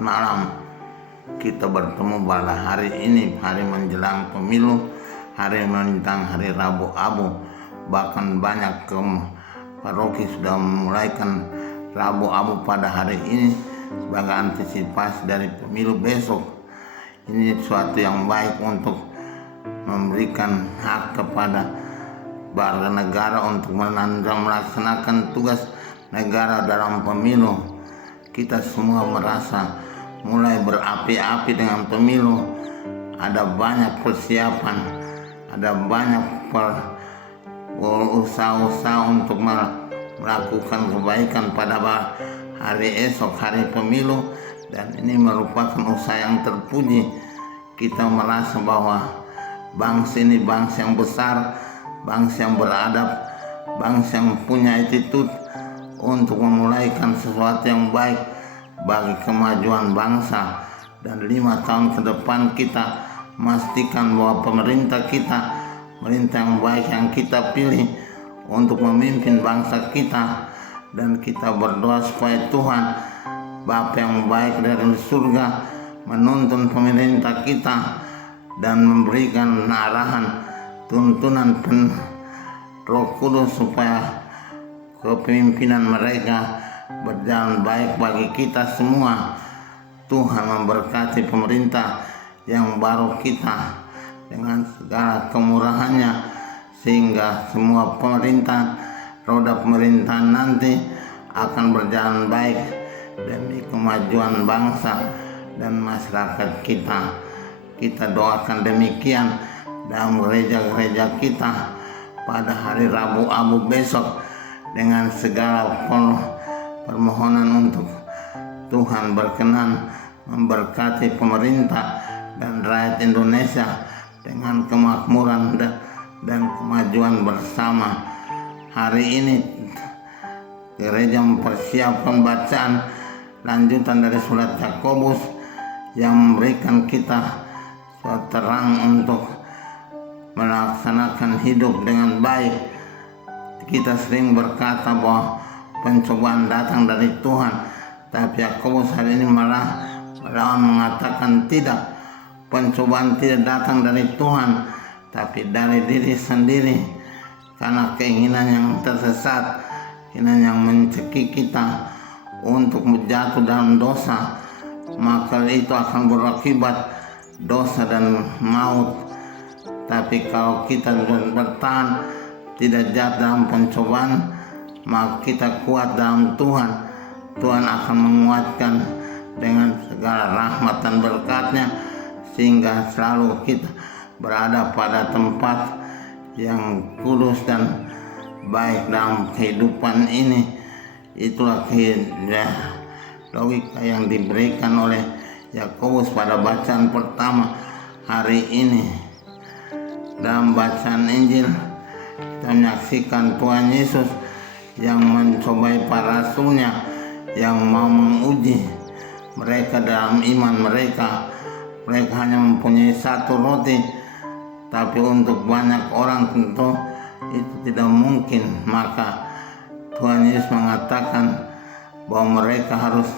Selamat malam. Kita bertemu pada hari ini, hari menjelang pemilu, hari menjelang hari Rabu Abu. Bahkan banyak paroki sudah memulaikan Rabu Abu pada hari ini sebagai antisipasi dari pemilu besok. Ini suatu yang baik untuk memberikan hak kepada warga negara untuk melaksanakan tugas negara dalam pemilu. Kita semua merasa mulai berapi-api dengan pemilu. Ada banyak persiapan, ada banyak usaha-usaha untuk melakukan kebaikan pada hari esok, hari pemilu, dan ini merupakan usaha yang terpuji. Kita merasa bahwa bangsa ini bangsa yang besar, bangsa yang beradab, bangsa yang punya attitude untuk memulaikan sesuatu yang baik bagi kemajuan bangsa. Dan 5 tahun ke depan kita memastikan bahwa pemerintah kita, pemerintah yang baik yang kita pilih untuk memimpin bangsa kita. Dan kita berdoa supaya Tuhan Bapa yang baik dari surga menuntun pemerintah kita dan memberikan arahan, tuntunan Roh Kudus supaya kepemimpinan mereka berjalan baik bagi kita semua. Tuhan memberkati pemerintah yang baru kita dengan segala kemurahannya, sehingga semua roda pemerintahan nanti akan berjalan baik demi kemajuan bangsa dan masyarakat kita. Kita doakan demikian dalam gereja-gereja kita pada hari Rabu Abu besok, dengan segala permohonan untuk Tuhan berkenan memberkati pemerintah dan rakyat Indonesia dengan kemakmuran dan kemajuan bersama. Hari ini gereja mempersiapkan bacaan lanjutan dari surat Yakobus yang memberikan kita suatu terang untuk melaksanakan hidup dengan baik. Kita sering berkata bahwa pencobaan datang dari Tuhan, tapi Yakobus hari ini malah mengatakan tidak. Pencobaan tidak datang dari Tuhan, tapi dari diri sendiri, karena keinginan yang tersesat, keinginan yang mencekik kita untuk jatuh dalam dosa, maka itu akan berakibat dosa dan maut. Tapi kalau kita bertahan, tidak jatuh dalam pencobaan, maka kita kuat dalam Tuhan. Tuhan akan menguatkan dengan segala rahmat dan berkat-Nya, sehingga selalu kita berada pada tempat yang kudus dan baik dalam kehidupan ini. Itulah logika yang diberikan oleh Yakobus pada bacaan pertama hari ini. Dalam bacaan Injil kita menyaksikan Tuhan Yesus yang mencobai para rasulnya yang mau menguji mereka dalam iman mereka. Mereka hanya mempunyai 1 roti, tapi untuk banyak orang tentu itu tidak mungkin. Maka Tuhan Yesus mengatakan bahwa mereka harus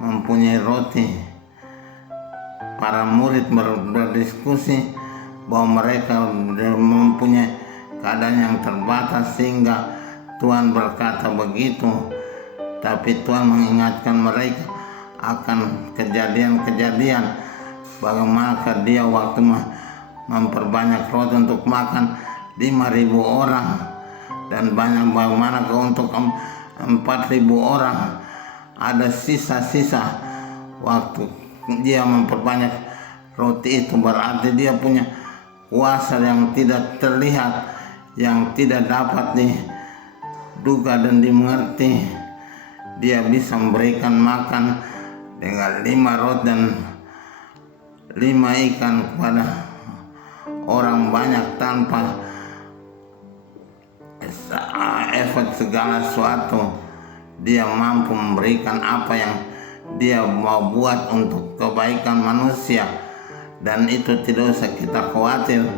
mempunyai roti. Para murid berdiskusi bahwa mereka mempunyai keadaan yang terbatas, sehingga Tuhan berkata begitu. Tapi Tuhan mengingatkan mereka akan kejadian-kejadian bagaimana dia waktu memperbanyak roti untuk makan 5.000 orang, dan bagaimana untuk 4.000 orang. Ada sisa-sisa waktu dia memperbanyak roti itu, berarti dia punya kuasa yang tidak terlihat, yang tidak dapat diduga dan dimengerti. Dia bisa memberikan makan dengan 5 roti dan 5 ikan kepada orang banyak tanpa efek segala sesuatu. Dia mampu memberikan apa yang dia mau buat untuk kebaikan manusia. Dan itu tidak usah kita khawatir,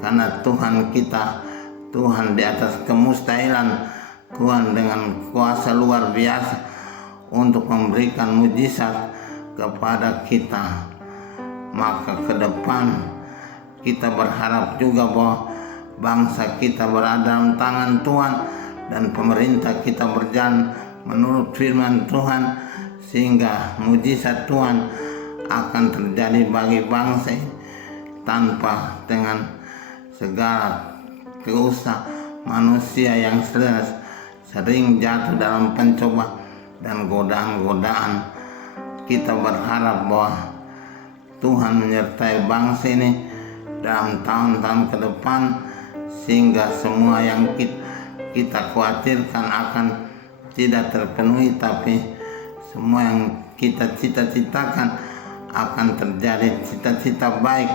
karena Tuhan kita, Tuhan di atas kemustahilan, Tuhan dengan kuasa luar biasa untuk memberikan mujizat kepada kita. Maka ke depan kita berharap juga bahwa bangsa kita berada dalam tangan Tuhan dan pemerintah kita berjalan menurut firman Tuhan, sehingga mujizat Tuhan akan terjadi bagi bangsa ini tanpa dengan segala keusaha manusia yang sering jatuh dalam pencobaan dan godaan-godaan. Kita berharap bahwa Tuhan menyertai bangsa ini dalam tahun-tahun ke depan, sehingga semua yang kita khawatirkan akan tidak terpenuhi, tapi semua yang kita cita-citakan akan terjadi. Cita-cita baik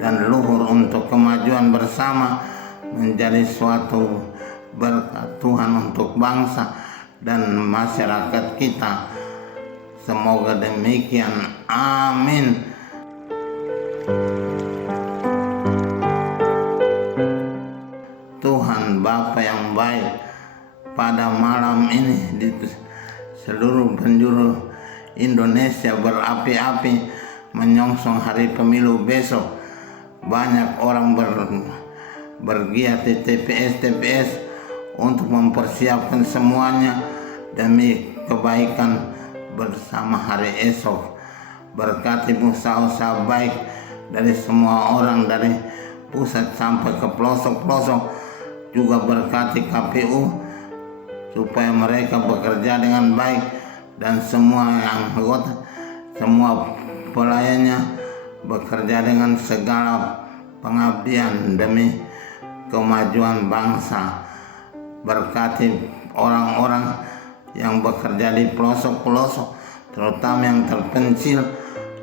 dan luhur untuk kemajuan bersama menjadi suatu berkat Tuhan untuk bangsa dan masyarakat kita. Semoga demikian. Amin. Tuhan Bapa yang baik, pada malam ini di seluruh penjuru Indonesia berapi-api menyongsong hari pemilu besok. Banyak orang bergiat di TPS untuk mempersiapkan semuanya demi kebaikan bersama hari esok. Berkati usaha-usaha baik dari semua orang, dari pusat sampai ke pelosok-pelosok. Juga berkati KPU supaya mereka bekerja dengan baik, dan semua yang anggota, semua pelayannya bekerja dengan segala pengabdian demi kemajuan bangsa. Berkati orang-orang yang bekerja di pelosok-pelosok, terutama yang terpencil,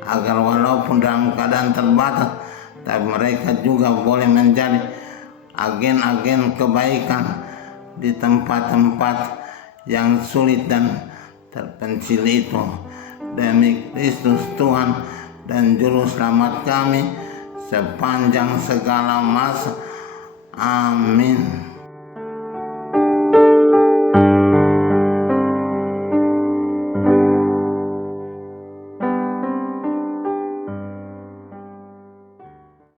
agar walaupun dalam keadaan terbatas, tapi mereka juga boleh menjadi agen-agen kebaikan di tempat-tempat yang sulit dan terpencil itu. Demi Kristus Tuhan dan Juru Selamat kami sepanjang segala masa. Amin.